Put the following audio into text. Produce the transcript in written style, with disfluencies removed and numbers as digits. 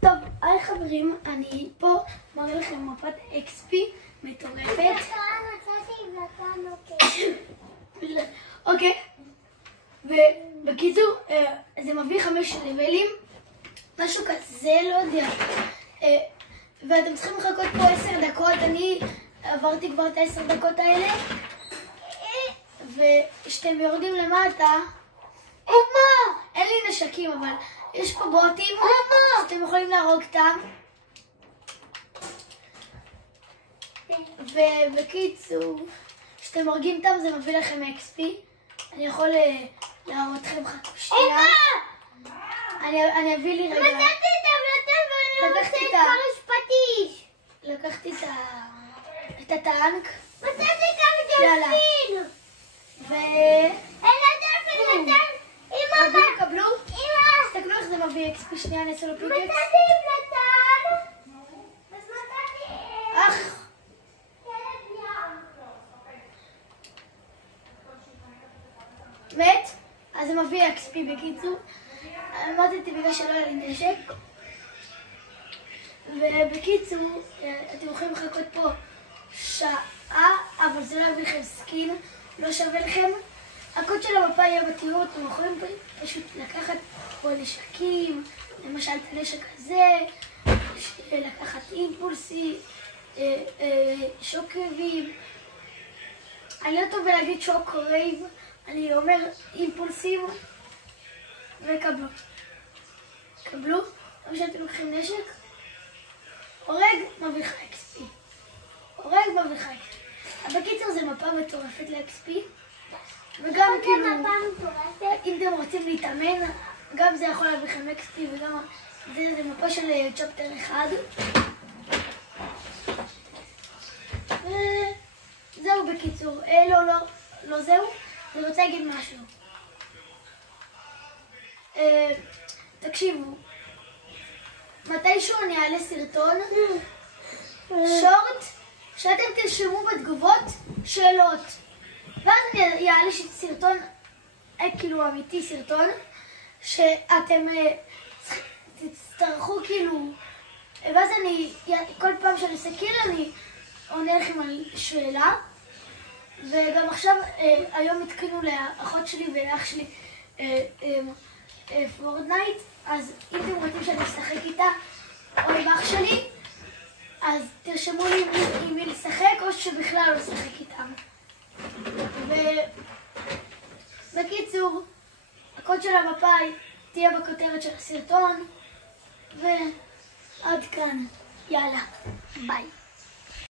טוב, היי חברים, אני פה מראה לכם מפת XP מטורפת. אוקיי, ובקיצור, זה מביא 5 לבלים, משהו כזה, לא יודע. ואתם צריכים לחכות פה 10 דקות, אני עברתי כבר את 10 דקות האלה. וכשאתם יורדים למטה, אין לי נשקים, אבל יש פה בוטים שאתם יכולים להרוג אותם. ובקיצור, כשאתם הורגים אותם זה מביא לכם XP. אני יכול להראות לכם שנייה. אני אביא לי רגע. לקחתי את הטנק. יאללה. קבלו. תסתכלו איך זה מביא XP. שנייה, אני אעשה לו פיקקס. מת? אז זה מביא XP בקיצור. אמרתי בגלל שלא היה לי נשק. ובקיצור, אתם יכולים לחכות פה שעה, אבל זה לא יביא לכם סקין, לא שווה לכם. הקוד של המפה יהיה בתיאור, אתם יכולים פשוט לקחת פה נשקים, למשל את הנשק הזה, לקחת אימפולסי, שוקרייב. אני לא טוב להגיד שוקרייב, אני אומר אימפולסים, וקבלו. קבלו, כמו שאתם לוקחים נשק, הורג מביא לך XP. הורג מביא לך XP. בקיצור זה מפה מטורפת ל-XP. וגם כאילו, אם אתם רוצים להתאמן, גם זה יכול להביא לכם XP וגם זה מפה של צ'פטר 1. זהו בקיצור. לא זהו. אני רוצה להגיד משהו. תקשיבו. מתישהו אני אעלה סרטון שורט שאתם תרשמו בתגובות שאלות ואז אני אעלה סרטון כאילו אמיתי, סרטון שאתם תצטרכו כאילו, ואז אני כל פעם שאני אסתכל אני עונה לכם על שאלה. וגם עכשיו היום התקינו לאחות שלי ולאח שלי פורטנייט, אז אם אתם רוצים שאני אשחק איתה או עם אח שלי, אז תרשמו לי עם מי לשחק או שבכלל לא לשחק איתם. ובקיצור, הקוד של המפה תהיה בכותרת של הסרטון, ועד כאן. יאללה, ביי.